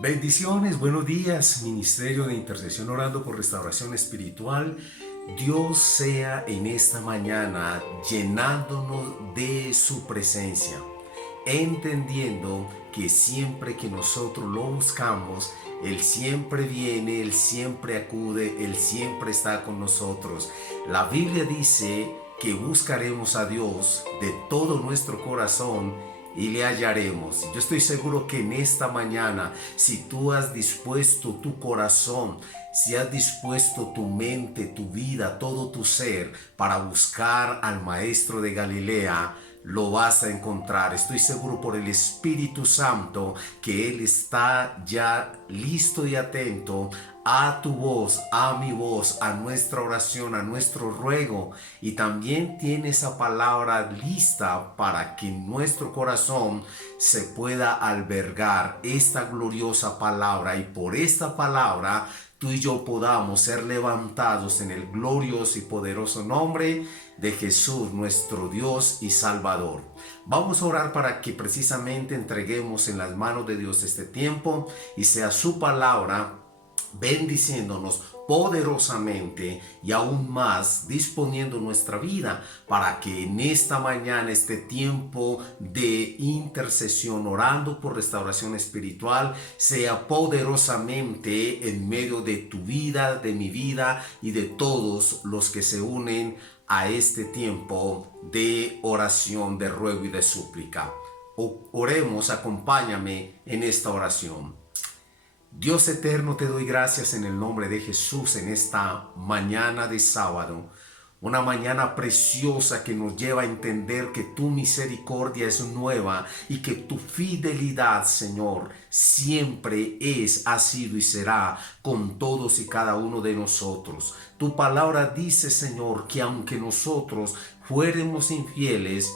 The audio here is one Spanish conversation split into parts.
Bendiciones, buenos días, Ministerio de Intercesión Orando por Restauración Espiritual. Dios sea en esta mañana llenándonos de su presencia, entendiendo que siempre que nosotros lo buscamos, Él siempre viene, Él siempre acude, Él siempre está con nosotros. La Biblia dice que buscaremos a Dios de todo nuestro corazón y le hallaremos. Yo estoy seguro que en esta mañana, si tú has dispuesto tu corazón, si has dispuesto tu mente, tu vida, todo tu ser para buscar al Maestro de Galilea, lo vas a encontrar. Estoy seguro por el Espíritu Santo que Él está ya listo y atento a tu voz, a mi voz, a nuestra oración, a nuestro ruego. Y también tiene esa palabra lista para que en nuestro corazón se pueda albergar esta gloriosa palabra. Y por esta palabra tú y yo podamos ser levantados en el glorioso y poderoso nombre de Jesús, nuestro Dios y Salvador. Vamos a orar para que precisamente entreguemos en las manos de Dios este tiempo y sea su palabra bendiciéndonos poderosamente y aún más disponiendo nuestra vida para que en esta mañana, este tiempo de intercesión, orando por restauración espiritual, sea poderosamente en medio de tu vida, de mi vida y de todos los que se unen a este tiempo de oración, de ruego y de súplica. Oremos, acompáñame en esta oración. Dios eterno, te doy gracias en el nombre de Jesús en esta mañana de sábado, una mañana preciosa que nos lleva a entender que tu misericordia es nueva y que tu fidelidad, Señor, siempre es, ha sido y será con todos y cada uno de nosotros. Tu palabra dice, Señor, que aunque nosotros fuéramos infieles,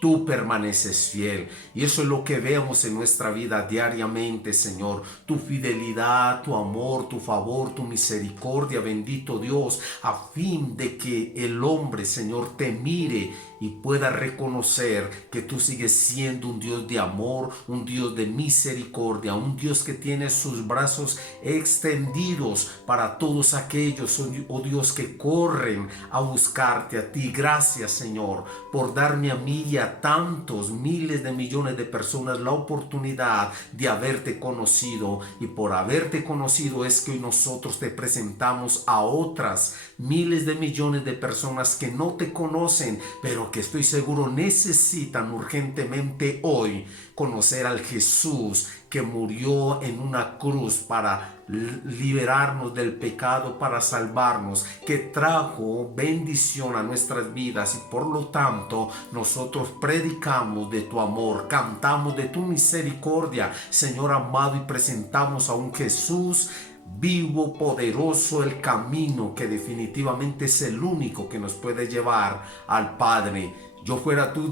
tú permaneces fiel. Y eso es lo que vemos en nuestra vida diariamente, Señor. Tu fidelidad, tu amor, tu favor, tu misericordia, bendito Dios, a fin de que el hombre, Señor, te mire y pueda reconocer que tú sigues siendo un Dios de amor, un Dios de misericordia, un Dios que tiene sus brazos extendidos para todos aquellos, oh Dios, que corren a buscarte a ti. Gracias, Señor, por darme a mí y a tantos miles de millones de personas la oportunidad de haberte conocido, y por haberte conocido es que hoy nosotros te presentamos a otras miles de millones de personas que no te conocen, pero que estoy seguro necesitan urgentemente hoy conocer al Jesús que murió en una cruz para liberarnos del pecado, para salvarnos, que trajo bendición a nuestras vidas, y por lo tanto nosotros predicamos de tu amor, cantamos de tu misericordia, Señor amado, y presentamos a un Jesús vivo, poderoso, el camino que definitivamente es el único que nos puede llevar al Padre. Yo fuera tú,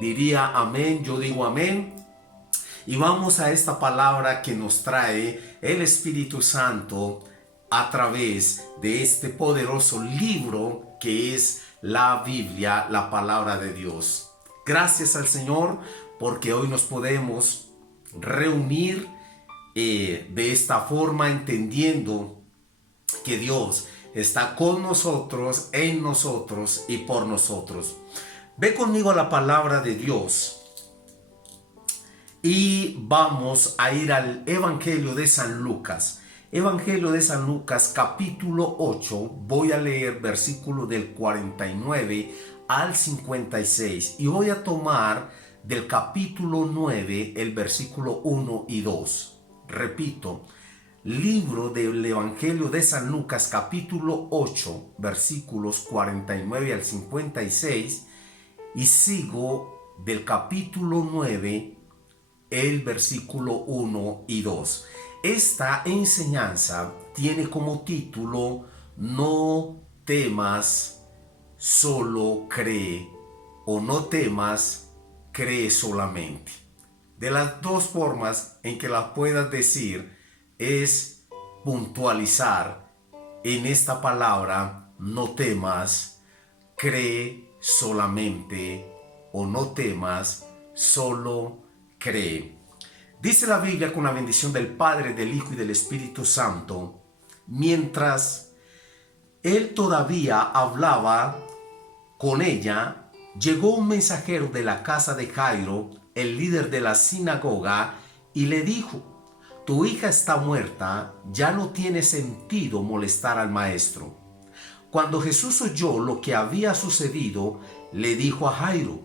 diría amén, yo digo amén. Y vamos a esta palabra que nos trae el Espíritu Santo a través de este poderoso libro que es la Biblia, la palabra de Dios. Gracias al Señor porque hoy nos podemos reunir de esta forma, entendiendo que Dios está con nosotros, en nosotros y por nosotros. Ve conmigo a la palabra de Dios y vamos a ir al Evangelio de San Lucas. Evangelio de San Lucas, capítulo 8. Voy a leer versículo del 49 al 56 y voy a tomar del capítulo 9 el versículo 1 y 2. Repito, libro del Evangelio de San Lucas, capítulo 8, versículos 49 al 56, y sigo del capítulo 9, el versículo 1 y 2. Esta enseñanza tiene como título: no temas, solo cree, o no temas, cree solamente. De las dos formas en que la puedas decir es puntualizar en esta palabra: no temas, cree solamente, o no temas, solo cree. Dice la Biblia con la bendición del Padre, del Hijo y del Espíritu Santo, mientras él todavía hablaba con ella, llegó un mensajero de la casa de Jairo, el líder de la sinagoga, y le dijo: tu hija está muerta, ya no tiene sentido molestar al maestro. Cuando Jesús oyó lo que había sucedido, le dijo a Jairo: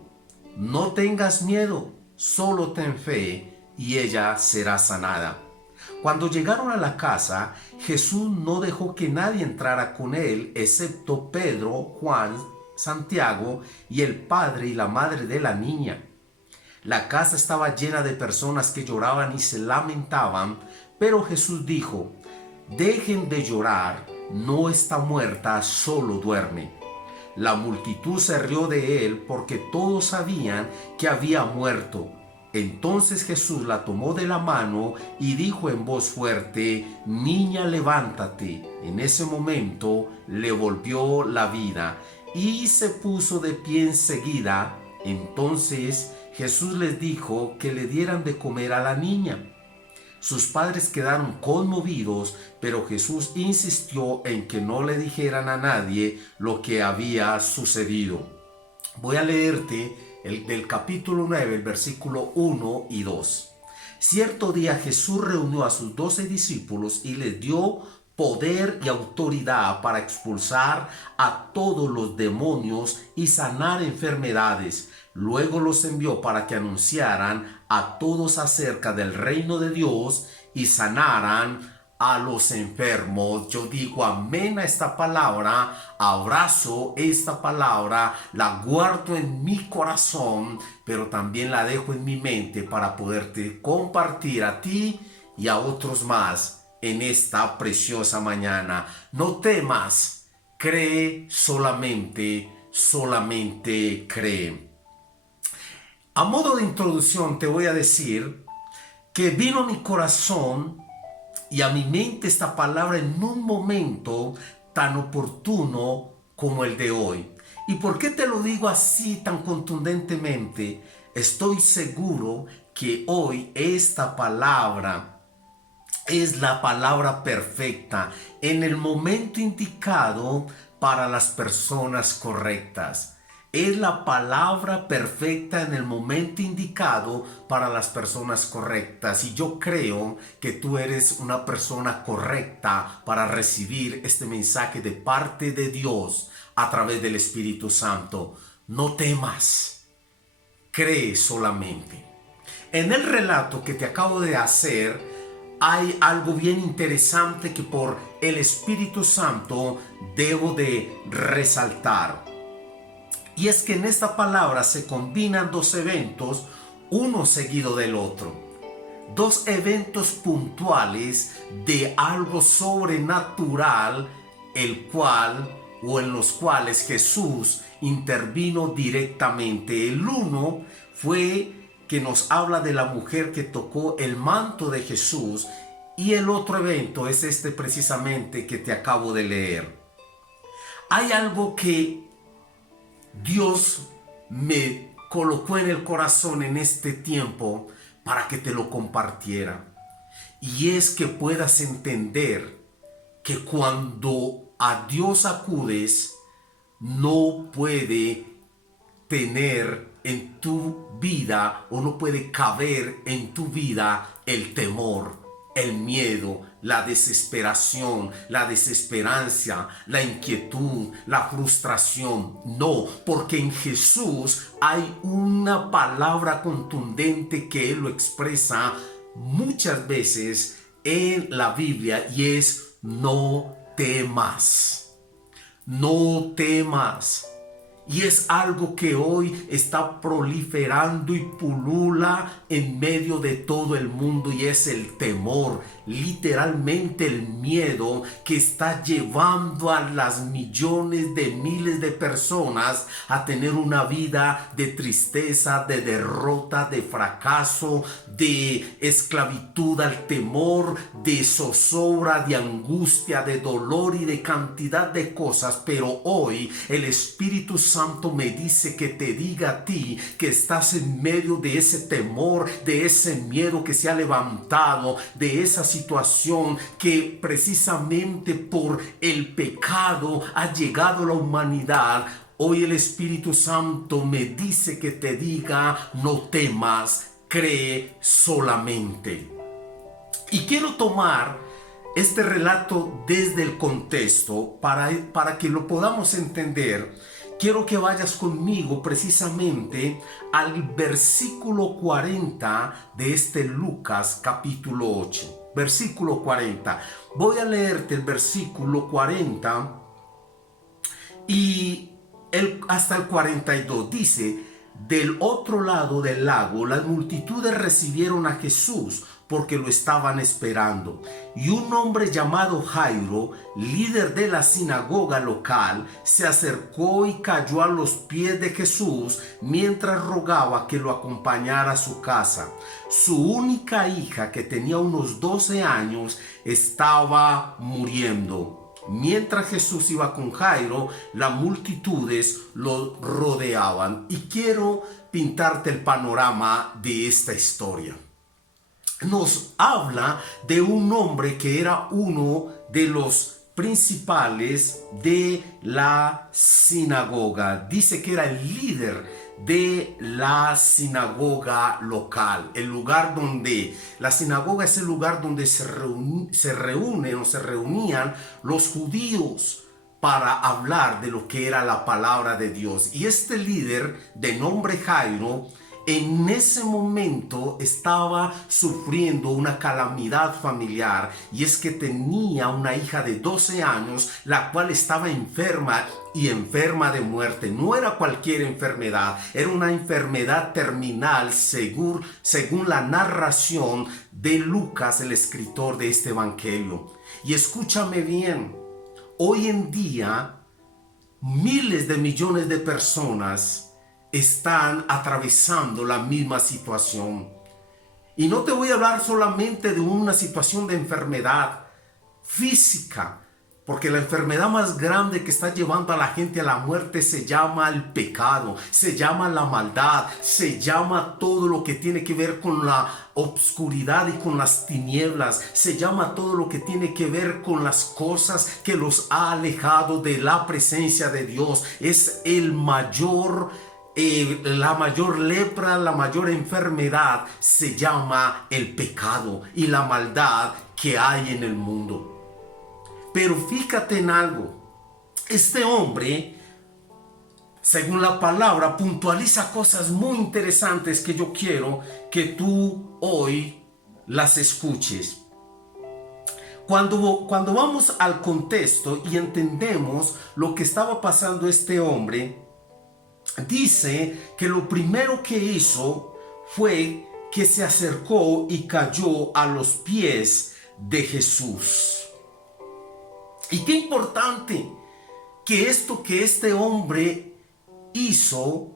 no tengas miedo, solo ten fe y ella será sanada. Cuando llegaron a la casa, Jesús no dejó que nadie entrara con él, excepto Pedro, Juan, Santiago y el padre y la madre de la niña. La casa estaba llena de personas que lloraban y se lamentaban, pero Jesús dijo: dejen de llorar, no está muerta, solo duerme. La multitud se rió de él porque todos sabían que había muerto. Entonces Jesús la tomó de la mano y dijo en voz fuerte: niña, levántate. En ese momento le volvió la vida y se puso de pie enseguida. Entonces Jesús les dijo que le dieran de comer a la niña. Sus padres quedaron conmovidos, pero Jesús insistió en que no le dijeran a nadie lo que había sucedido. Voy a leerte del capítulo 9, el versículo 1 y 2. Cierto día Jesús reunió a sus 12 discípulos y les dio poder y autoridad para expulsar a todos los demonios y sanar enfermedades. Luego los envió para que anunciaran a todos acerca del reino de Dios y sanaran a los enfermos. Yo digo amén a esta palabra, abrazo esta palabra, la guardo en mi corazón, pero también la dejo en mi mente para poderte compartir a ti y a otros más en esta preciosa mañana. No temas, cree solamente cree. A modo de introducción te voy a decir que vino a mi corazón y a mi mente esta palabra en un momento tan oportuno como el de hoy. ¿Y por qué te lo digo así tan contundentemente? Estoy seguro que hoy esta palabra es la palabra perfecta en el momento indicado para las personas correctas. Es la palabra perfecta en el momento indicado para las personas correctas. Y yo creo que tú eres una persona correcta para recibir este mensaje de parte de Dios a través del Espíritu Santo. No temas, cree solamente. En el relato que te acabo de hacer, hay algo bien interesante que por el Espíritu Santo debo de resaltar. Y es que en esta palabra se combinan dos eventos, uno seguido del otro. Dos eventos puntuales de algo sobrenatural, el cual o en los cuales Jesús intervino directamente. El uno fue que nos habla de la mujer que tocó el manto de Jesús, y el otro evento es este precisamente que te acabo de leer. Hay algo que Dios me colocó en el corazón en este tiempo para que te lo compartiera. Y es que puedas entender que cuando a Dios acudes, no puede tener en tu vida o no puede caber en tu vida el temor, el miedo, la desesperación, la desesperanza, la inquietud, la frustración. No, porque en Jesús hay una palabra contundente que Él lo expresa muchas veces en la Biblia, y es: no temas, no temas. Y es algo que hoy está proliferando y pulula en medio de todo el mundo, y es el temor, literalmente el miedo que está llevando a las millones de miles de personas a tener una vida de tristeza, de derrota, de fracaso, de esclavitud al temor, de zozobra, de angustia, de dolor y de cantidad de cosas. Pero hoy el Espíritu Santo me dice que te diga a ti que estás en medio de ese temor, de ese miedo que se ha levantado, de esa situación que precisamente por el pecado ha llegado a la humanidad. Hoy el Espíritu Santo me dice que te diga: no temas, cree solamente. Y quiero tomar este relato desde el contexto para que lo podamos entender. Quiero que vayas conmigo precisamente al versículo 40 de este Lucas capítulo 8. Versículo 40. Voy a leerte el versículo 40 y hasta el 42. Dice: del otro lado del lago, las multitudes recibieron a Jesús porque lo estaban esperando. Y un hombre llamado Jairo, líder de la sinagoga local, se acercó y cayó a los pies de Jesús mientras rogaba que lo acompañara a su casa. Su única hija, que tenía unos 12 años, estaba muriendo. Mientras Jesús iba con Jairo, las multitudes lo rodeaban. Y quiero pintarte el panorama de esta historia. Nos habla de un hombre que era uno de los principales de la sinagoga. Dice que era el líder de la sinagoga local, el lugar donde la sinagoga es el lugar donde se reunían los judíos para hablar de lo que era la palabra de Dios. Y este líder de nombre Jairo, en ese momento estaba sufriendo una calamidad familiar, y es que tenía una hija de 12 años, la cual estaba enferma y enferma de muerte. No era cualquier enfermedad, era una enfermedad terminal según la narración de Lucas, el escritor de este evangelio. Y escúchame bien, hoy en día miles de millones de personas están atravesando la misma situación. Y no te voy a hablar solamente de una situación de enfermedad física, porque la enfermedad más grande que está llevando a la gente a la muerte se llama el pecado, se llama la maldad, se llama todo lo que tiene que ver con la obscuridad y con las tinieblas, se llama todo lo que tiene que ver con las cosas que los ha alejado de la presencia de Dios. Es la mayor lepra, la mayor enfermedad se llama el pecado y la maldad que hay en el mundo. Pero fíjate en algo, este hombre, según la palabra, puntualiza cosas muy interesantes que yo quiero que tú hoy las escuches. Cuando vamos al contexto y entendemos lo que estaba pasando este hombre, dice que lo primero que hizo fue que se acercó y cayó a los pies de Jesús. Y qué importante que esto que este hombre hizo,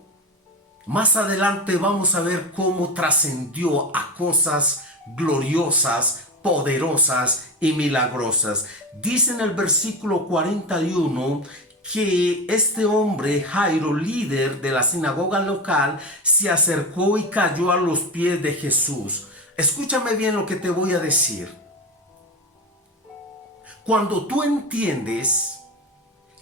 más adelante vamos a ver cómo trascendió a cosas gloriosas, poderosas y milagrosas. Dice en el versículo 41 que este hombre, Jairo, líder de la sinagoga local, se acercó y cayó a los pies de Jesús. Escúchame bien lo que te voy a decir. Cuando tú entiendes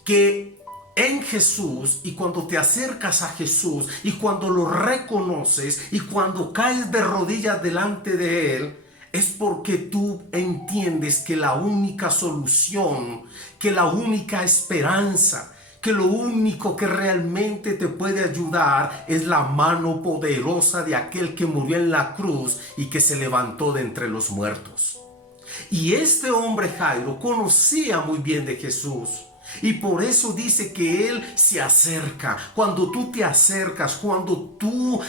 que en Jesús, y cuando te acercas a Jesús, y cuando lo reconoces, y cuando caes de rodillas delante de Él, es porque tú entiendes que la única solución, que la única esperanza, que lo único que realmente te puede ayudar es la mano poderosa de aquel que murió en la cruz y que se levantó de entre los muertos. Y este hombre Jairo conocía muy bien de Jesús, y por eso dice que él se acerca. Cuando tú te acercas, cuando tú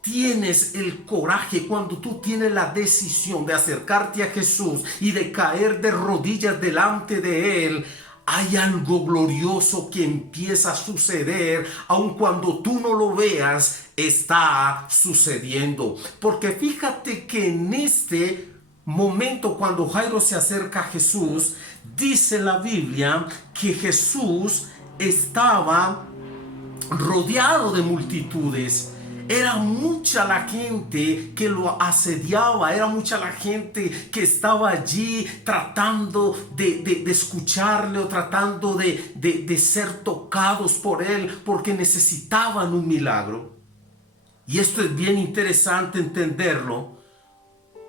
tienes el coraje, cuando tú tienes la decisión de acercarte a Jesús y de caer de rodillas delante de Él, hay algo glorioso que empieza a suceder, aun cuando tú no lo veas, está sucediendo. Porque fíjate que en este momento, cuando Jairo se acerca a Jesús, dice la Biblia que Jesús estaba rodeado de multitudes. Era mucha la gente que lo asediaba, era mucha la gente que estaba allí tratando de escucharle o tratando de ser tocados por él porque necesitaban un milagro. Y esto es bien interesante entenderlo,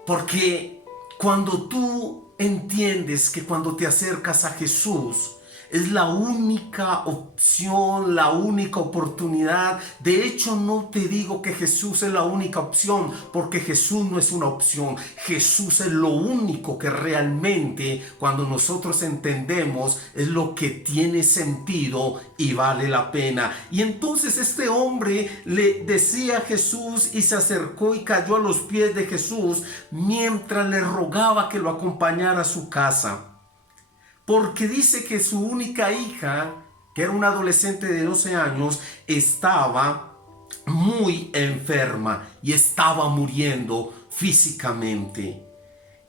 porque cuando tú entiendes que cuando te acercas a Jesús, es la única opción, la única oportunidad. De hecho, no te digo que Jesús es la única opción, porque Jesús no es una opción. Jesús es lo único que realmente, cuando nosotros entendemos, es lo que tiene sentido y vale la pena. Y entonces este hombre le decía a Jesús y se acercó y cayó a los pies de Jesús mientras le rogaba que lo acompañara a su casa. Porque dice que su única hija, que era una adolescente de 12 años, estaba muy enferma y estaba muriendo físicamente.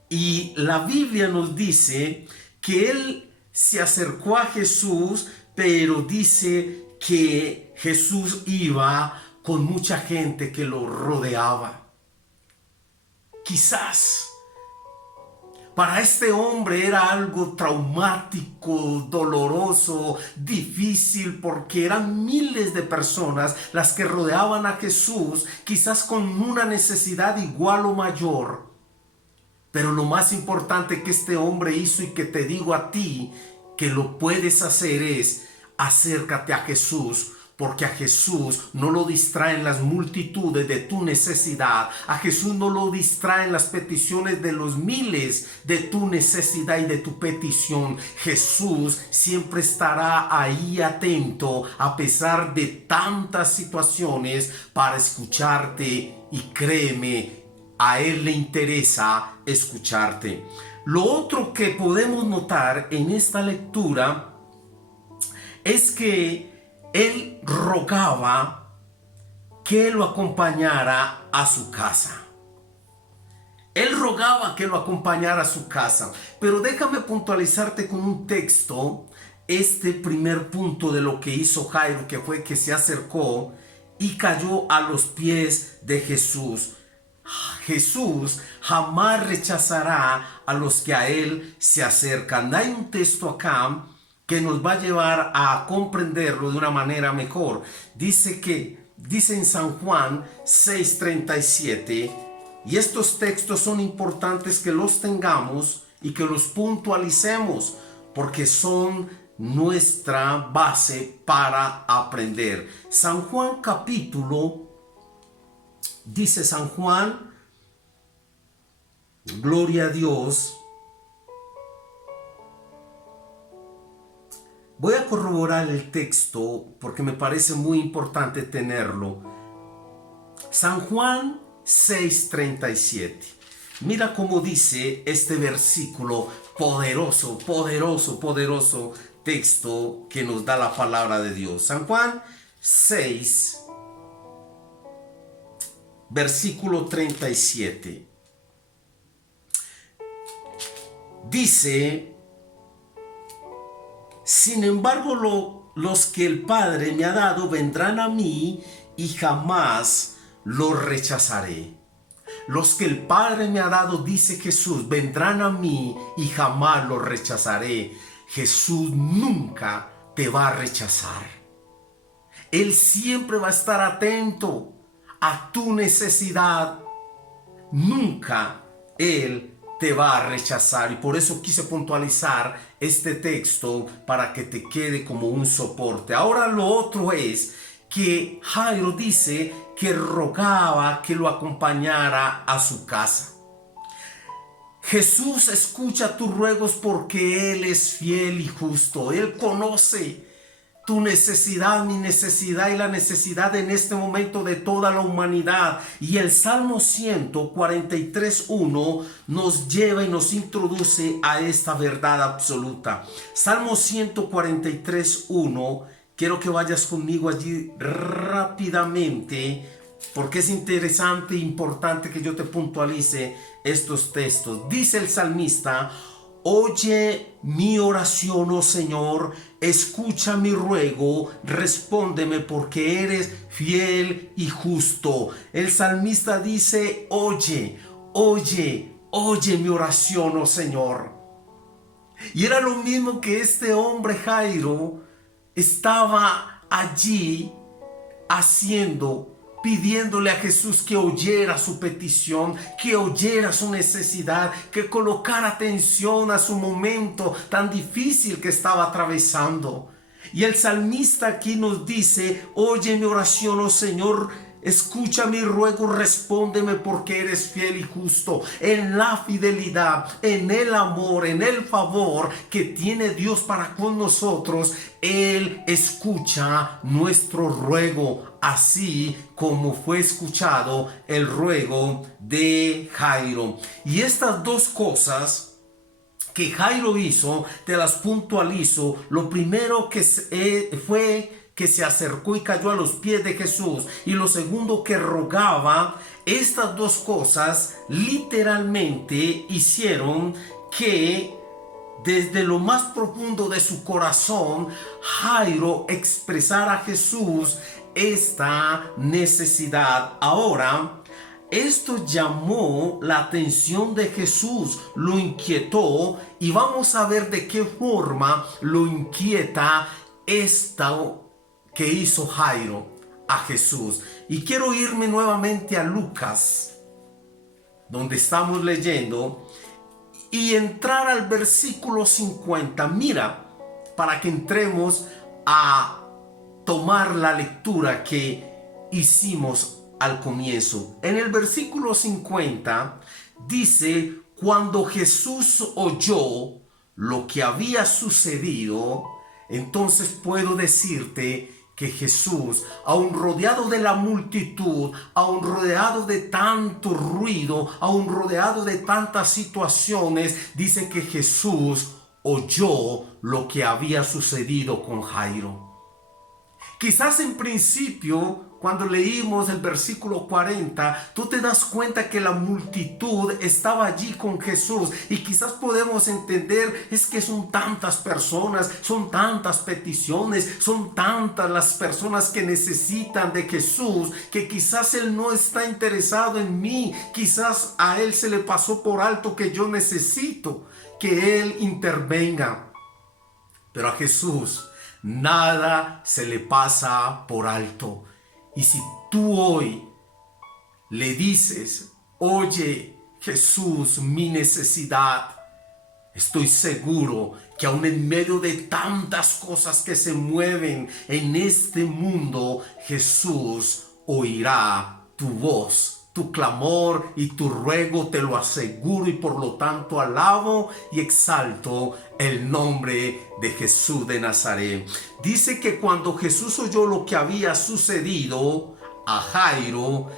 Y la Biblia nos dice que él se acercó a Jesús, pero dice que Jesús iba con mucha gente que lo rodeaba. Quizás para este hombre era algo traumático, doloroso, difícil, porque eran miles de personas las que rodeaban a Jesús, quizás con una necesidad igual o mayor. Pero lo más importante que este hombre hizo y que te digo a ti que lo puedes hacer es acércate a Jesús. Porque a Jesús no lo distraen las multitudes de tu necesidad. A Jesús no lo distraen las peticiones de los miles de tu necesidad y de tu petición. Jesús siempre estará ahí atento a pesar de tantas situaciones para escucharte. Y créeme, a Él le interesa escucharte. Lo otro que podemos notar en esta lectura es que él rogaba que lo acompañara a su casa. Él rogaba que lo acompañara a su casa. Pero déjame puntualizarte con un texto este primer punto de lo que hizo Jairo, que fue que se acercó y cayó a los pies de Jesús. Jesús jamás rechazará a los que a él se acercan. Hay un texto acá que nos va a llevar a comprenderlo de una manera mejor. Dice en San Juan 6:37, y estos textos son importantes que los tengamos y que los puntualicemos, porque son nuestra base para aprender. San Juan dice San Juan, gloria a Dios. Voy a corroborar el texto porque me parece muy importante tenerlo. San Juan 6:37. Mira cómo dice este versículo poderoso, poderoso, poderoso texto que nos da la palabra de Dios. San Juan 6, versículo 37. Dice: sin embargo, los que el Padre me ha dado vendrán a mí y jamás los rechazaré. Los que el Padre me ha dado, dice Jesús, vendrán a mí y jamás los rechazaré. Jesús nunca te va a rechazar. Él siempre va a estar atento a tu necesidad. Nunca Él te va a rechazar, y por eso quise puntualizar este texto para que te quede como un soporte. Ahora lo otro es que Jairo dice que rogaba que lo acompañara a su casa. Jesús escucha tus ruegos porque Él es fiel y justo. Él conoce tu necesidad, mi necesidad y la necesidad en este momento de toda la humanidad. Y el Salmo 143:1 nos lleva y nos introduce a esta verdad absoluta. Salmo 143:1, quiero que vayas conmigo allí rápidamente, porque es interesante e importante que yo te puntualice estos textos. Dice el salmista: oye mi oración, oh Señor, escucha mi ruego, respóndeme porque eres fiel y justo. El salmista dice, oye mi oración, oh Señor. Y era lo mismo que este hombre Jairo estaba allí haciendo, pidiéndole a Jesús que oyera su petición, que oyera su necesidad, que colocara atención a su momento tan difícil que estaba atravesando. Y el salmista aquí nos dice, oye mi oración, oh Señor, escucha mi ruego, respóndeme porque eres fiel y justo. En la fidelidad, en el amor, en el favor que tiene Dios para con nosotros, Él escucha nuestro ruego, así como fue escuchado el ruego de Jairo. Y estas dos cosas que Jairo hizo, te las puntualizo. Lo primero que fue que se acercó y cayó a los pies de Jesús, y lo segundo que rogaba. Estas dos cosas literalmente hicieron que desde lo más profundo de su corazón Jairo expresara a Jesús esta necesidad. Ahora, esto llamó la atención de Jesús, lo inquietó, y vamos a ver de qué forma lo inquieta esto que hizo Jairo a Jesús. Y quiero irme nuevamente a Lucas, donde estamos leyendo, y entrar al versículo 50. Mira, para que entremos a tomar la lectura que hicimos al comienzo. En el versículo 50 dice, cuando Jesús oyó lo que había sucedido, entonces puedo decirte que Jesús, aun rodeado de la multitud, aun rodeado de tanto ruido, aun rodeado de tantas situaciones, dice que Jesús oyó lo que había sucedido con Jairo. Quizás en principio, cuando leímos el versículo 40, tú te das cuenta que la multitud estaba allí con Jesús, y quizás podemos entender, es que son tantas personas, son tantas peticiones, son tantas las personas que necesitan de Jesús, que quizás Él no está interesado en mí, quizás a Él se le pasó por alto que yo necesito que Él intervenga. Pero a Jesús nada se le pasa por alto. Y si tú hoy le dices, oye Jesús, mi necesidad, estoy seguro que aun en medio de tantas cosas que se mueven en este mundo, Jesús oirá tu voz, tu clamor y tu ruego, te lo aseguro, y por lo tanto alabo y exalto el nombre de Jesús de Nazaret. Dice que cuando Jesús oyó lo que había sucedido a Jairo,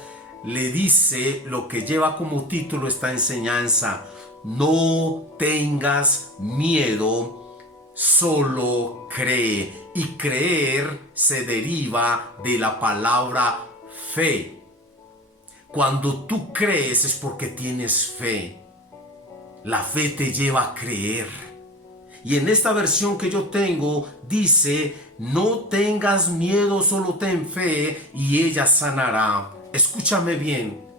le dice lo que lleva como título esta enseñanza: no tengas miedo, solo cree. Y creer se deriva de la palabra fe. Cuando tú crees es porque tienes fe. La fe te lleva a creer. Y en esta versión que yo tengo dice, no tengas miedo, solo ten fe y ella sanará. Escúchame bien.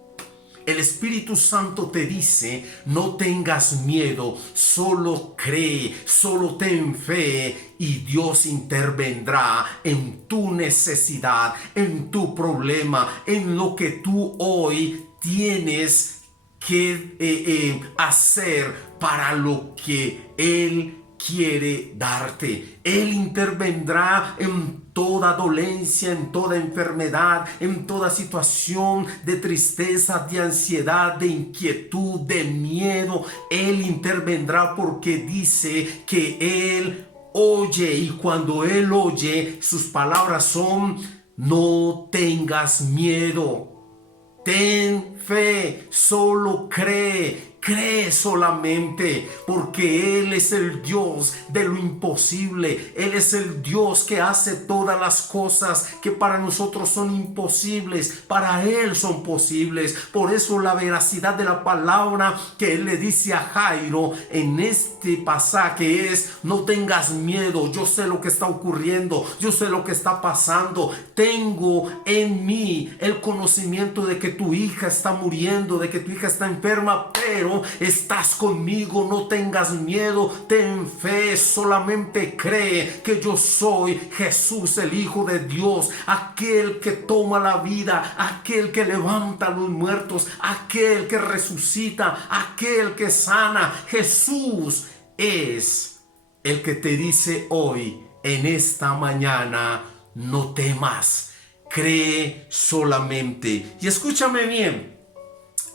El Espíritu Santo te dice, no tengas miedo, solo cree, solo ten fe y Dios intervendrá en tu necesidad, en tu problema, en lo que tú hoy tienes que hacer para lo que Él quiere darte. Él intervendrá en toda dolencia, en toda enfermedad, en toda situación de tristeza, de ansiedad, de inquietud, de miedo. Él intervendrá porque dice que Él oye, y cuando Él oye, sus palabras son: no tengas miedo, ten fe, solo cree Cree solamente, porque Él es el Dios de lo imposible. Él es el Dios que hace todas las cosas que para nosotros son imposibles, para Él son posibles. Por eso la veracidad de la palabra que Él le dice a Jairo en este pasaje es: no tengas miedo, yo sé lo que está ocurriendo, yo sé lo que está pasando. Tengo en mí el conocimiento de que tu hija está muriendo, de que tu hija está enferma, pero estás conmigo, no tengas miedo, ten fe, solamente cree que yo soy Jesús, el Hijo de Dios, aquel que toma la vida, aquel que levanta a los muertos, aquel que resucita, aquel que sana. Jesús es el que te dice hoy, en esta mañana: no temas, cree solamente. Y escúchame bien,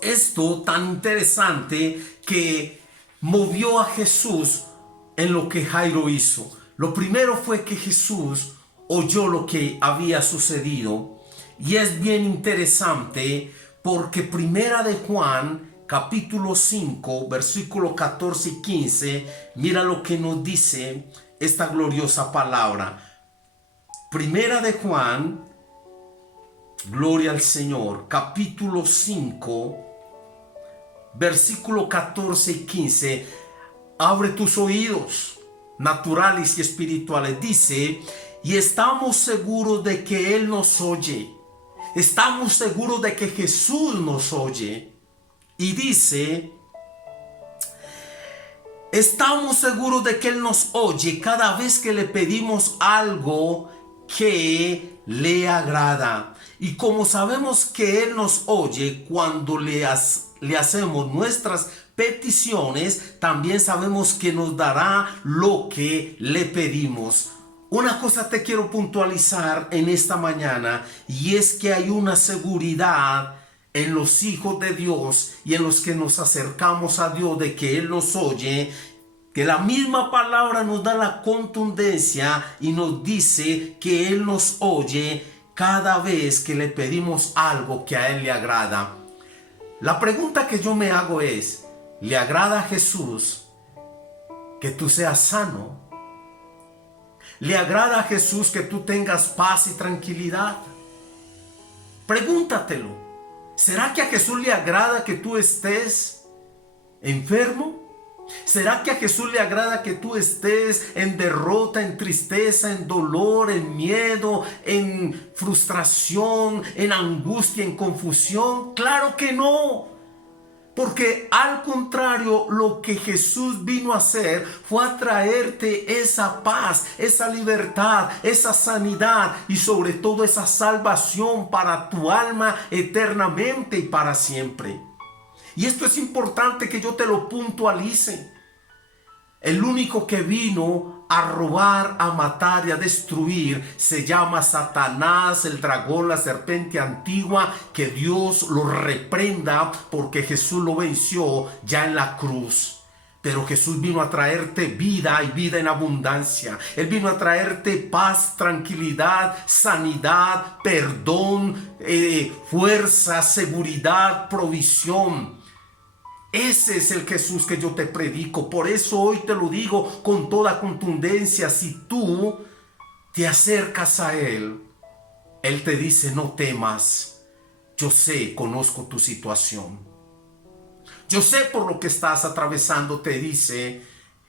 esto tan interesante que movió a Jesús en lo que Jairo hizo. Lo primero fue que Jesús oyó lo que había sucedido, y es bien interesante porque Primera de Juan capítulo 5 versículo 14 y 15, mira lo que nos dice esta gloriosa palabra. Primera de Juan, gloria al Señor, capítulo 5 versículo 14 y 15. Abre tus oídos naturales y espirituales. Dice: y estamos seguros de que Él nos oye. Estamos seguros de que Jesús nos oye. Y dice: estamos seguros de que Él nos oye cada vez que le pedimos algo que le agrada. Y como sabemos que Él nos oye cuando le hacemos nuestras peticiones, también sabemos que nos dará lo que le pedimos. Una cosa te quiero puntualizar en esta mañana, y es que hay una seguridad en los hijos de Dios y en los que nos acercamos a Dios de que Él nos oye, que la misma palabra nos da la contundencia y nos dice que Él nos oye cada vez que le pedimos algo que a Él le agrada. La pregunta que yo me hago es: ¿le agrada a Jesús que tú seas sano? ¿Le agrada a Jesús que tú tengas paz y tranquilidad? Pregúntatelo. ¿Será que a Jesús le agrada que tú estés enfermo? ¿Será que a Jesús le agrada que tú estés en derrota, en tristeza, en dolor, en miedo, en frustración, en angustia, en confusión? Claro que no. Porque al contrario, lo que Jesús vino a hacer fue a traerte esa paz, esa libertad, esa sanidad y sobre todo esa salvación para tu alma eternamente y para siempre. Y esto es importante que yo te lo puntualice. El único que vino a robar, a matar y a destruir se llama Satanás, el dragón, la serpiente antigua. Que Dios lo reprenda, porque Jesús lo venció ya en la cruz. Pero Jesús vino a traerte vida y vida en abundancia. Él vino a traerte paz, tranquilidad, sanidad, perdón, fuerza, seguridad, provisión. Ese es el Jesús que yo te predico. Por eso hoy te lo digo con toda contundencia. Si tú te acercas a Él, Él te dice: no temas. Yo sé, conozco tu situación. Yo sé por lo que estás atravesando, te dice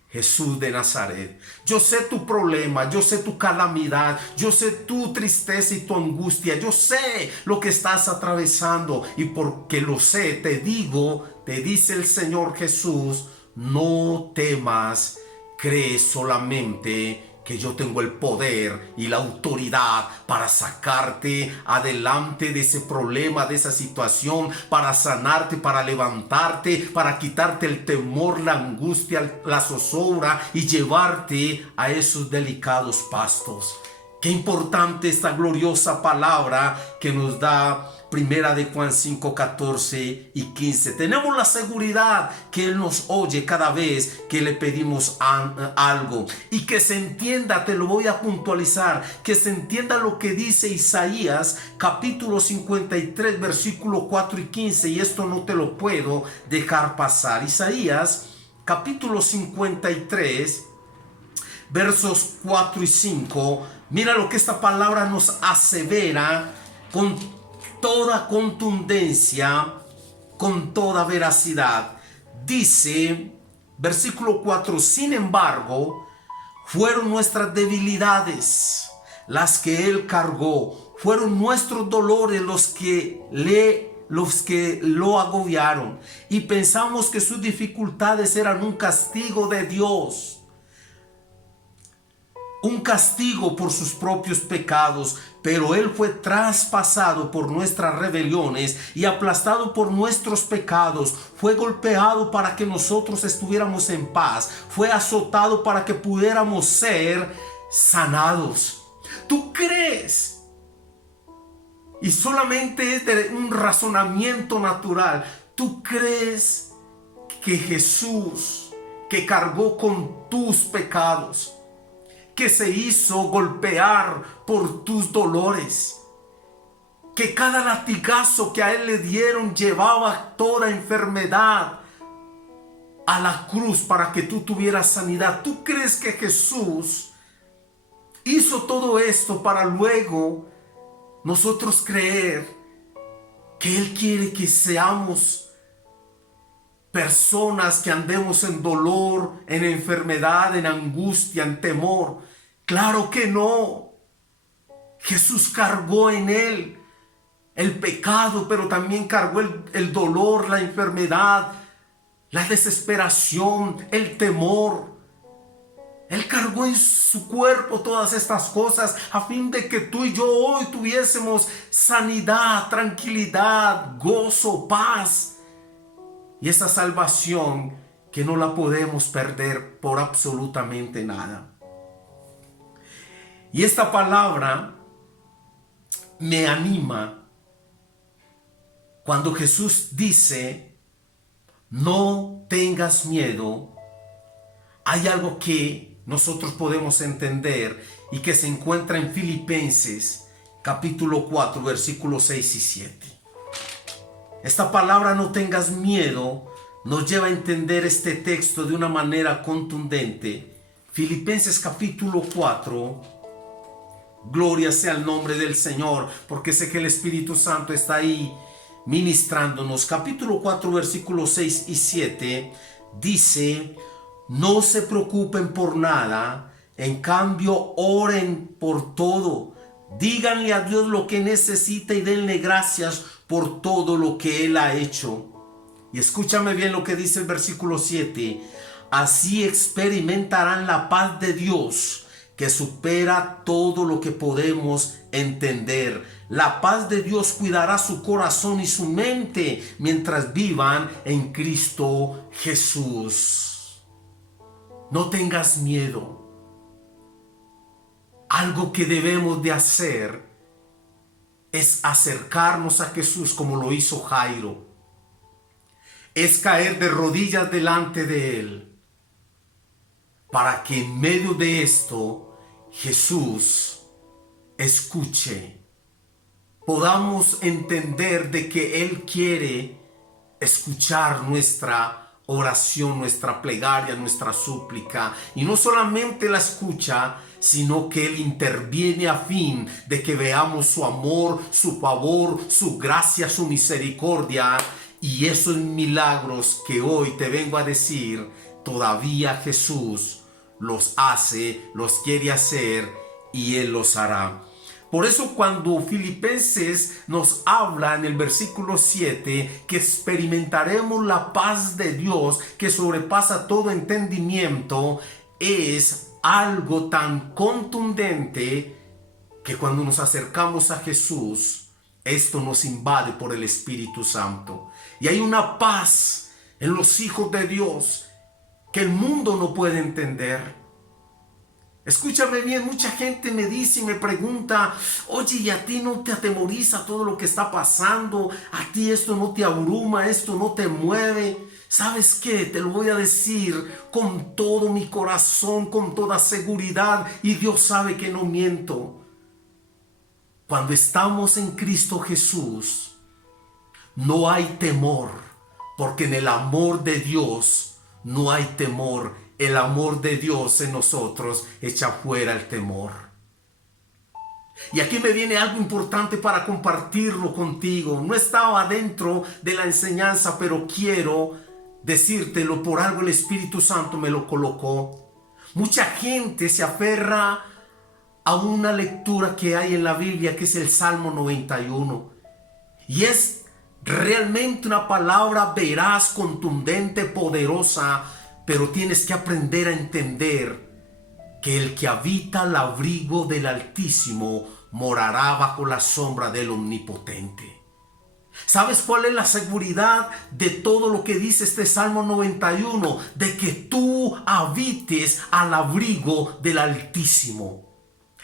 Jesús de Nazaret. Yo sé tu problema, yo sé tu calamidad, yo sé tu tristeza y tu angustia. Yo sé lo que estás atravesando, y porque lo sé, te digo, te dice el Señor Jesús: no temas, cree solamente que yo tengo el poder y la autoridad para sacarte adelante de ese problema, de esa situación, para sanarte, para levantarte, para quitarte el temor, la angustia, la zozobra y llevarte a esos delicados pastos. Qué importante esta gloriosa palabra que nos da Primera de Juan 5, 14 y 15. Tenemos la seguridad que Él nos oye cada vez que le pedimos algo. Y que se entienda, te lo voy a puntualizar, que se entienda lo que dice Isaías capítulo 53 versículo 4 y 15. Y esto no te lo puedo dejar pasar. Isaías capítulo 53 versos 4 y 5. Mira lo que esta palabra nos asevera con toda contundencia, con toda veracidad. Dice, versículo 4, sin embargo, fueron nuestras debilidades las que Él cargó, fueron nuestros dolores los que lo agobiaron, y pensamos que sus dificultades eran un castigo de Dios. Un castigo por sus propios pecados, pero Él fue traspasado por nuestras rebeliones y aplastado por nuestros pecados. Fue golpeado para que nosotros estuviéramos en paz. Fue azotado para que pudiéramos ser sanados. ¿Tú crees? Y solamente es de un razonamiento natural. ¿Tú crees que Jesús, que cargó con tus pecados, que se hizo golpear por tus dolores, que cada latigazo que a Él le dieron llevaba toda enfermedad a la cruz para que tú tuvieras sanidad? ¿Tú crees que Jesús hizo todo esto para luego nosotros creer que Él quiere que seamos personas que andemos en dolor, en enfermedad, en angustia, en temor? Claro que no. Jesús cargó en Él el pecado, pero también cargó el dolor, la enfermedad, la desesperación, el temor. Él cargó en su cuerpo todas estas cosas a fin de que tú y yo hoy tuviésemos sanidad, tranquilidad, gozo, paz. Y esa salvación que no la podemos perder por absolutamente nada. Y esta palabra me anima cuando Jesús dice, no tengas miedo. Hay algo que nosotros podemos entender y que se encuentra en Filipenses capítulo 4 versículos 6 y 7. Esta palabra no tengas miedo nos lleva a entender este texto de una manera contundente. Filipenses capítulo 4, gloria sea el nombre del Señor, porque sé que el Espíritu Santo está ahí ministrándonos. Capítulo 4 versículos 6 y 7 dice, no se preocupen por nada, en cambio oren por todo. Díganle a Dios lo que necesita y denle gracias por todo lo que Él ha hecho. Y escúchame bien lo que dice el versículo 7. Así experimentarán la paz de Dios, que supera todo lo que podemos entender. La paz de Dios cuidará su corazón y su mente mientras vivan en Cristo Jesús. No tengas miedo. Algo que debemos de hacer es acercarnos a Jesús como lo hizo Jairo. Es caer de rodillas delante de Él, para que en medio de esto Jesús escuche. Podamos entender de que Él quiere escuchar nuestra oración, nuestra plegaria, nuestra súplica. Y no solamente la escucha, sino que Él interviene a fin de que veamos su amor, su favor, su gracia, su misericordia. Y esos milagros que hoy te vengo a decir, todavía Jesús los hace, los quiere hacer y Él los hará. Por eso cuando Filipenses nos habla en el versículo 7 que experimentaremos la paz de Dios que sobrepasa todo entendimiento, es algo tan contundente que cuando nos acercamos a Jesús, esto nos invade por el Espíritu Santo. Y hay una paz en los hijos de Dios que el mundo no puede entender. Escúchame bien, mucha gente me dice y me pregunta, oye, ¿y a ti no te atemoriza todo lo que está pasando? ¿A ti esto no te abruma, esto no te mueve? ¿Sabes qué? Te lo voy a decir con todo mi corazón, con toda seguridad, y Dios sabe que no miento. Cuando estamos en Cristo Jesús, no hay temor, porque en el amor de Dios no hay temor. El amor de Dios en nosotros echa fuera el temor. Y aquí me viene algo importante para compartirlo contigo. No estaba dentro de la enseñanza, pero quiero decírtelo, por algo el Espíritu Santo me lo colocó. Mucha gente se aferra a una lectura que hay en la Biblia, que es el Salmo 91. Y es realmente una palabra veraz, contundente, poderosa, pero tienes que aprender a entender que el que habita al abrigo del Altísimo morará bajo la sombra del Omnipotente. ¿Sabes cuál es la seguridad de todo lo que dice este Salmo 91? De que tú habites al abrigo del Altísimo.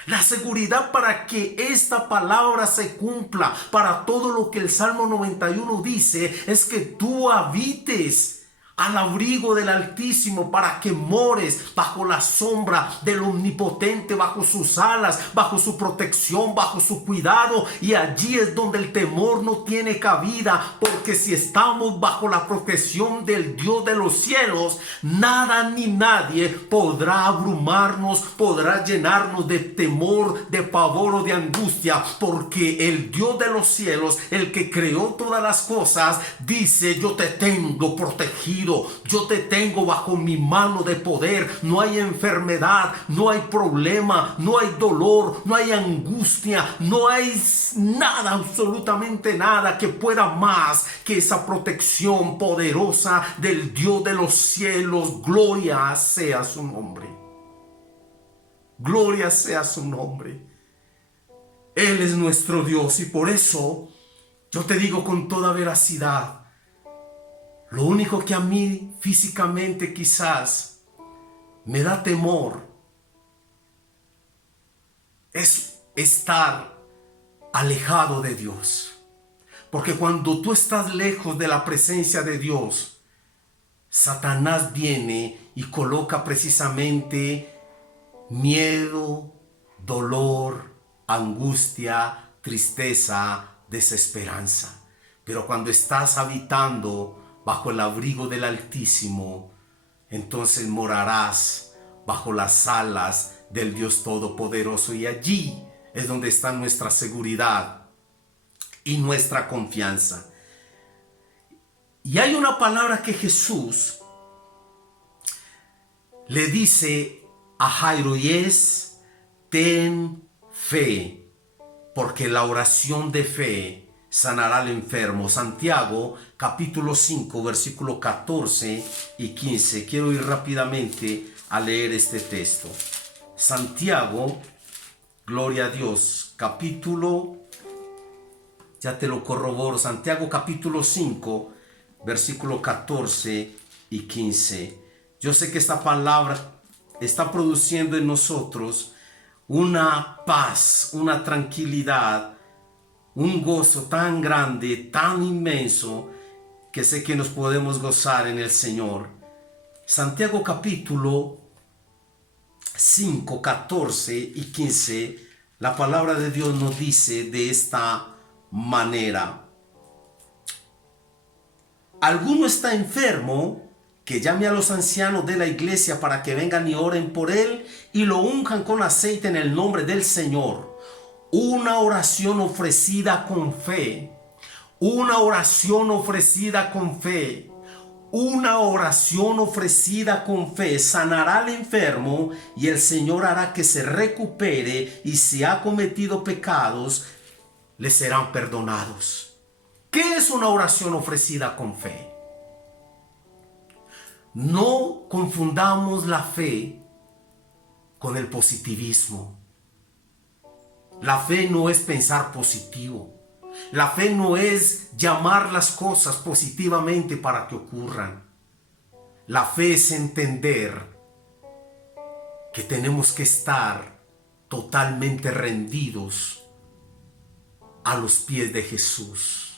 La seguridad para que esta palabra se cumpla, para todo lo que el Salmo 91 dice, es que tú habites al abrigo del Altísimo, para que mores bajo la sombra del Omnipotente, bajo sus alas, bajo su protección, bajo su cuidado. Y allí es donde el temor no tiene cabida, porque si estamos bajo la protección del Dios de los cielos, nada ni nadie podrá abrumarnos, podrá llenarnos de temor, de pavor o de angustia, porque el Dios de los cielos, el que creó todas las cosas, dice: yo te tengo protegido, yo te tengo bajo mi mano de poder. No hay enfermedad, no hay problema, no hay dolor, no hay angustia, no hay nada, absolutamente nada que pueda más que esa protección poderosa del Dios de los cielos. Gloria sea su nombre. Gloria sea su nombre. Él es nuestro Dios, y por eso yo te digo con toda veracidad, lo único que a mí físicamente quizás me da temor es estar alejado de Dios. Porque cuando tú estás lejos de la presencia de Dios, Satanás viene y coloca precisamente miedo, dolor, angustia, tristeza, desesperanza. Pero cuando estás habitando bajo el abrigo del Altísimo, entonces morarás bajo las alas del Dios Todopoderoso, y allí es donde está nuestra seguridad y nuestra confianza. Y hay una palabra que Jesús le dice a Jairo, y es: ten fe, porque la oración de fe sanará al enfermo. Santiago capítulo 5 versículo 14 y 15. Quiero ir rápidamente a leer este texto. Santiago, gloria a Dios, capítulo, ya te lo corroboro, Santiago capítulo 5 versículo 14 y 15. Yo sé que esta palabra está produciendo en nosotros una paz, una tranquilidad, un gozo tan grande, tan inmenso, que sé que nos podemos gozar en el Señor. Santiago capítulo 5, 14 y 15, la palabra de Dios nos dice de esta manera: ¿alguno está enfermo? Que llame a los ancianos de la iglesia para que vengan y oren por él y lo unjan con aceite en el nombre del Señor. Una oración ofrecida con fe, una oración ofrecida con fe, una oración ofrecida con fe sanará al enfermo, y el Señor hará que se recupere, y si ha cometido pecados, le serán perdonados. ¿Qué es una oración ofrecida con fe? No confundamos la fe con el positivismo. La fe no es pensar positivo. La fe no es llamar las cosas positivamente para que ocurran. La fe es entender que tenemos que estar totalmente rendidos a los pies de Jesús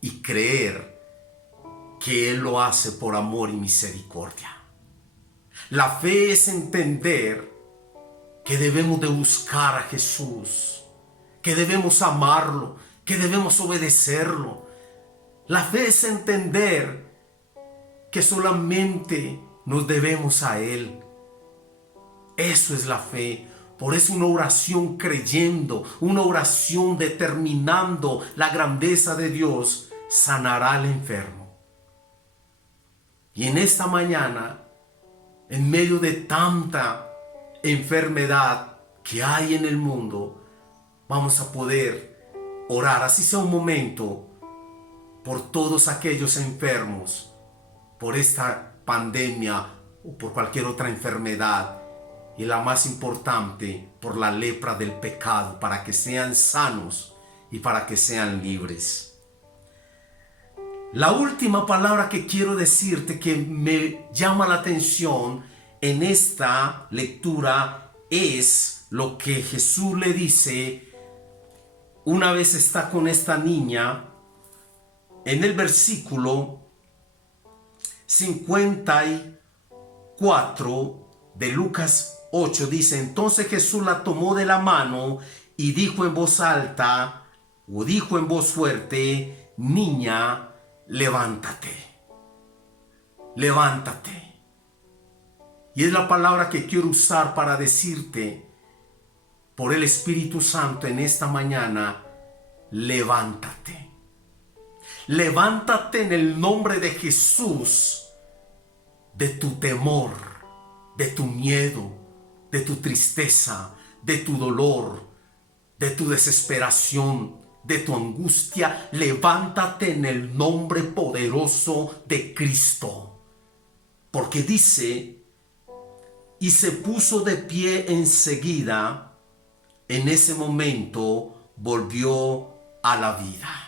y creer que Él lo hace por amor y misericordia. La fe es entender que debemos de buscar a Jesús, que debemos amarlo, que debemos obedecerlo. La fe es entender que solamente nos debemos a Él. Eso es la fe. Por eso una oración creyendo, una oración determinando la grandeza de Dios, sanará al enfermo. Y en esta mañana, en medio de tanta enfermedad que hay en el mundo, vamos a poder orar, así sea un momento, por todos aquellos enfermos, por esta pandemia o por cualquier otra enfermedad, y la más importante, por la lepra del pecado, para que sean sanos y para que sean libres. La última palabra que quiero decirte que me llama la atención en esta lectura es lo que Jesús le dice una vez está con esta niña. En el versículo 54 de Lucas 8 dice: entonces Jesús la tomó de la mano y dijo en voz alta, o dijo en voz fuerte: niña, levántate, levántate. Y es la palabra que quiero usar para decirte por el Espíritu Santo en esta mañana: levántate. Levántate en el nombre de Jesús de tu temor, de tu miedo, de tu tristeza, de tu dolor, de tu desesperación, de tu angustia. Levántate en el nombre poderoso de Cristo. Porque dice: y se puso de pie enseguida. En ese momento volvió a la vida.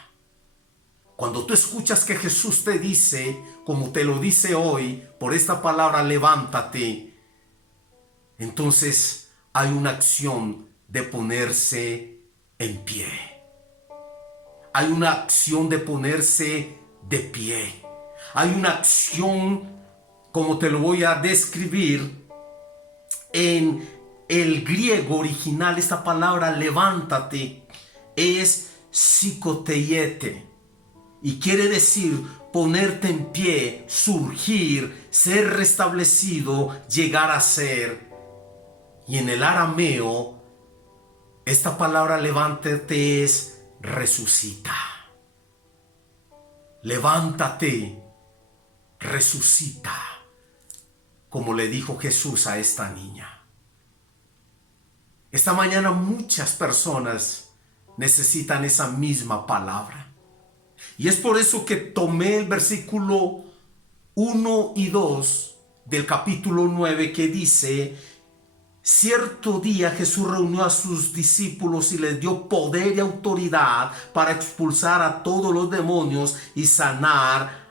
Cuando tú escuchas que Jesús te dice, como te lo dice hoy, por esta palabra levántate, entonces hay una acción de ponerse en pie. Hay una acción de ponerse de pie. Hay una acción, como te lo voy a describir, en el griego original. Esta palabra levántate es psikoteiete y quiere decir ponerte en pie, surgir, ser restablecido, llegar a ser. Y en el arameo, esta palabra levántate es resucita. Levántate, resucita, como le dijo Jesús a esta niña. Esta mañana muchas personas necesitan esa misma palabra. Y es por eso que tomé el versículo 1 y 2 del capítulo 9 que dice: cierto día Jesús reunió a sus discípulos y les dio poder y autoridad para expulsar a todos los demonios y sanar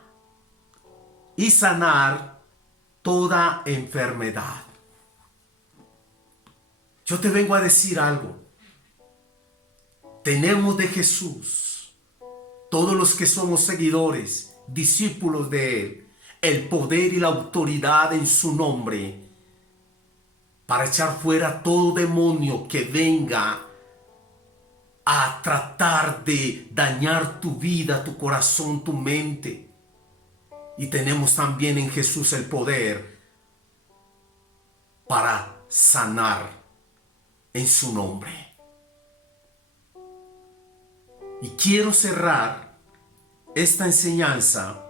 toda enfermedad. Yo te vengo a decir algo. Tenemos de Jesús, todos los que somos seguidores, discípulos de Él, el poder y la autoridad en su nombre para echar fuera todo demonio que venga a tratar de dañar tu vida, tu corazón, tu mente. Y tenemos también en Jesús el poder para sanar en su nombre. Y quiero cerrar esta enseñanza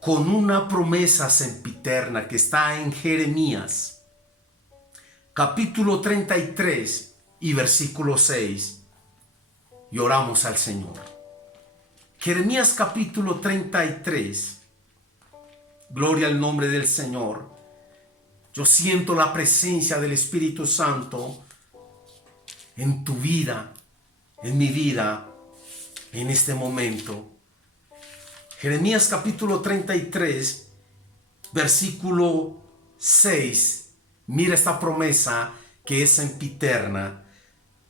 con una promesa sempiterna que está en Jeremías, capítulo 33 y versículo 6. Y oramos al Señor. Jeremías capítulo 33. Gloria al nombre del Señor. Yo siento la presencia del Espíritu Santo en tu vida, en mi vida, en este momento. Jeremías capítulo 33, versículo 6 Mira esta promesa que es sempiterna.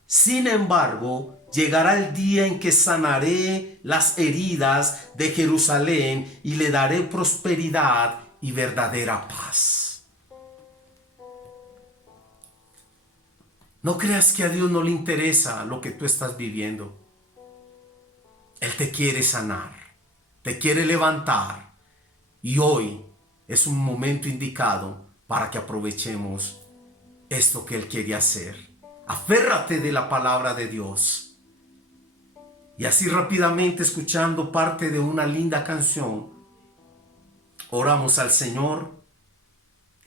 Sin embargo, llegará el día en que sanaré las heridas de Jerusalén y le daré prosperidad y verdadera paz. No creas que a Dios no le interesa lo que tú estás viviendo. Él te quiere sanar, te quiere levantar, y hoy es un momento indicado para que aprovechemos esto que Él quiere hacer. Aférrate de la palabra de Dios. Y así rápidamente, escuchando parte de una linda canción, oramos al Señor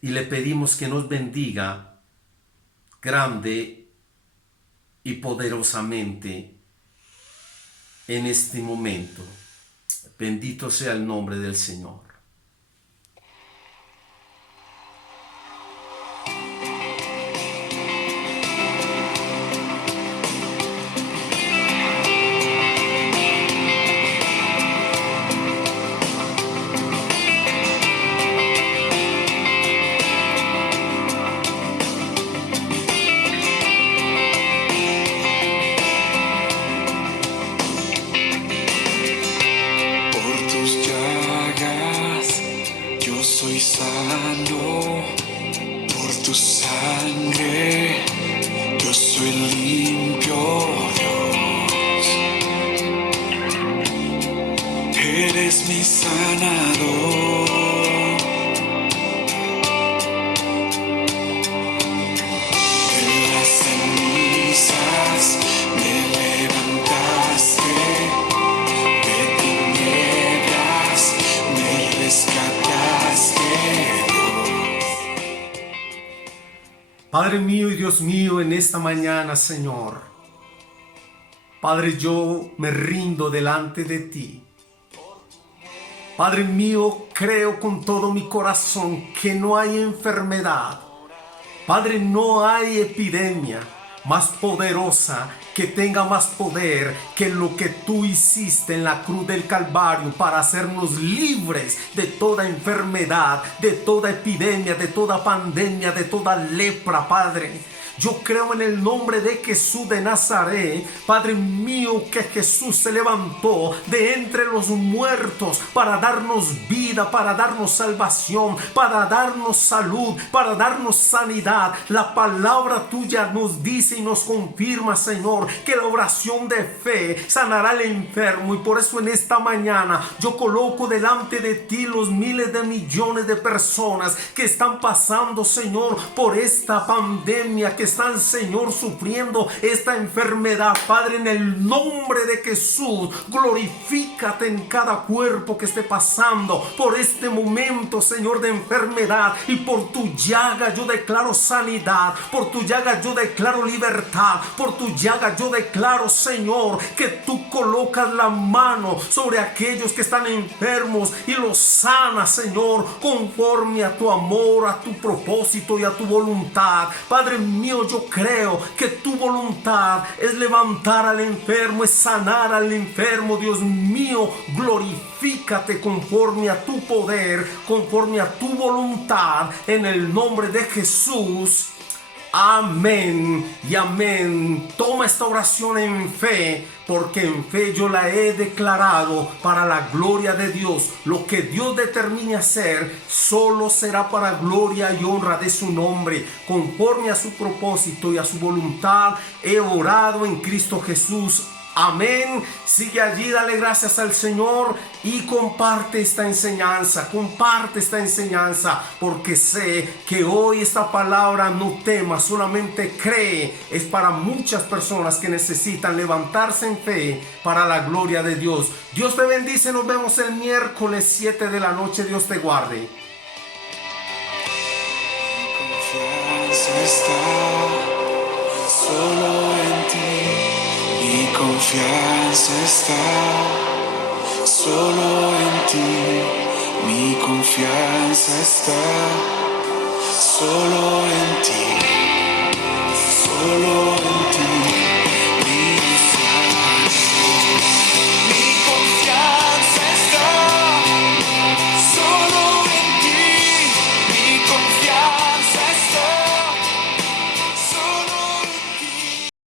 y le pedimos que nos bendiga grande y poderosamente en este momento. Bendito sea el nombre del Señor. Soy sano por tu sangre, yo soy limpio, Dios. Eres mi sanador. De las cenizas me levantaste, de tinieblas me rescataste. Padre mío y Dios mío, en esta mañana, Señor, Padre, yo me rindo delante de ti. Padre mío, creo con todo mi corazón que no hay enfermedad. Padre, no hay epidemia más poderosa que tenga más poder que lo que tú hiciste en la cruz del Calvario para hacernos libres de toda enfermedad, de toda epidemia, de toda pandemia, de toda lepra, Padre. Yo creo en el nombre de Jesús de Nazaret, Padre mío, que Jesús se levantó de entre los muertos para darnos vida, para darnos salvación, para darnos salud, para darnos sanidad. La palabra tuya nos dice y nos confirma, Señor, que la oración de fe sanará al enfermo. Y por eso en esta mañana yo coloco delante de ti los miles de millones de personas que están pasando, Señor, por esta pandemia, que están, Señor, sufriendo esta enfermedad. Padre, en el nombre de Jesús, glorifícate en cada cuerpo que esté pasando por este momento, Señor, de enfermedad. Y por tu llaga yo declaro sanidad, por tu llaga yo declaro libertad, por tu llaga yo declaro, Señor, que tú colocas la mano sobre aquellos que están enfermos y los sanas, Señor, conforme a tu amor, a tu propósito y a tu voluntad. Padre mío, yo creo que tu voluntad es levantar al enfermo, es sanar al enfermo. Dios mío, glorifícate conforme a tu poder, conforme a tu voluntad, en el nombre de Jesús. Amén y amén. Toma esta oración en fe, porque en fe yo la he declarado para la gloria de Dios. Lo que Dios determine hacer solo será para gloria y honra de su nombre, conforme a su propósito y a su voluntad. He orado en Cristo Jesús. Amén. Sigue allí, dale gracias al Señor y comparte esta enseñanza, porque sé que hoy esta palabra, no temas, solamente cree, es para muchas personas que necesitan levantarse en fe para la gloria de Dios. Dios te bendice, nos vemos el miércoles 7 de la noche, Dios te guarde. Confianza está solo en ti. Mi confianza está solo en ti. Mi confianza está solo en ti. Solo